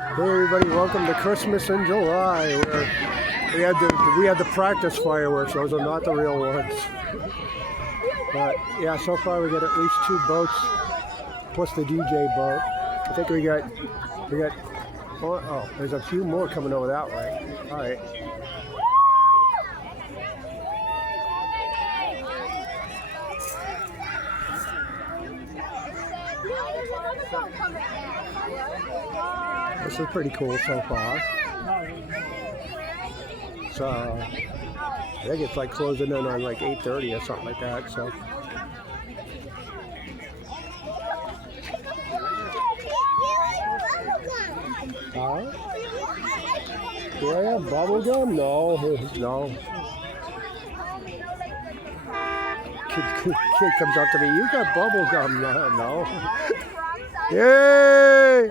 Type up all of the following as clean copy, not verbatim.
Hey everybody, welcome to Christmas in July, where we had the practice fireworks. Those are not the real ones. But yeah, so far we got at least 2 boats plus the DJ boat. I think we got oh, there's a few more coming over that way. All right. This is pretty cool so far. So I think it's like closing in on like 8:30 or something like that. So do I have bubble gum? No, no. Kid comes up to me. You got bubble gum? No. Yay!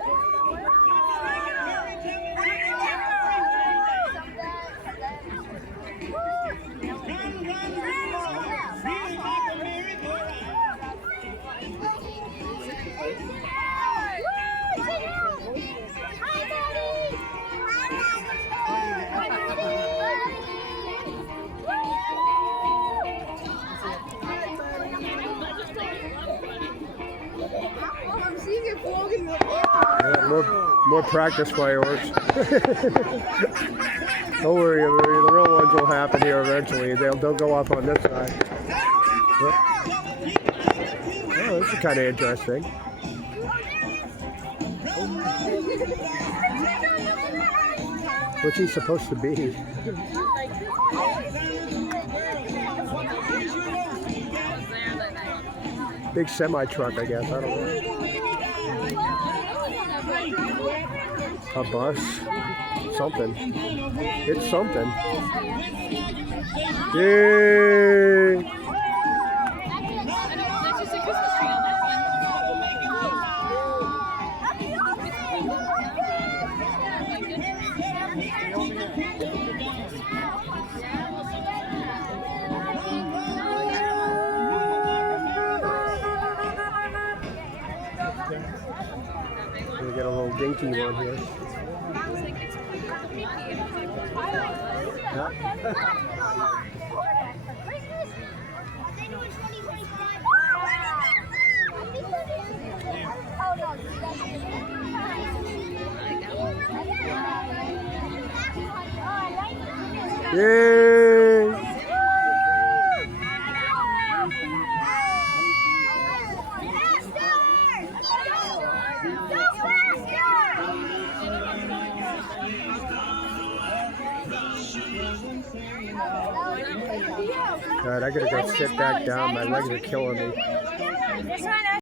Yeah, more practice fireworks. Don't worry, the real ones will happen here eventually. They'll go off on this side. Oh, this is kind of interesting. What's he supposed to be? Big semi truck, I guess. I don't know. A bus? Something. It's something. Yay! We get a little dinky one here. Yeah. Yay! God, I gotta go sit back down. My legs are killing me.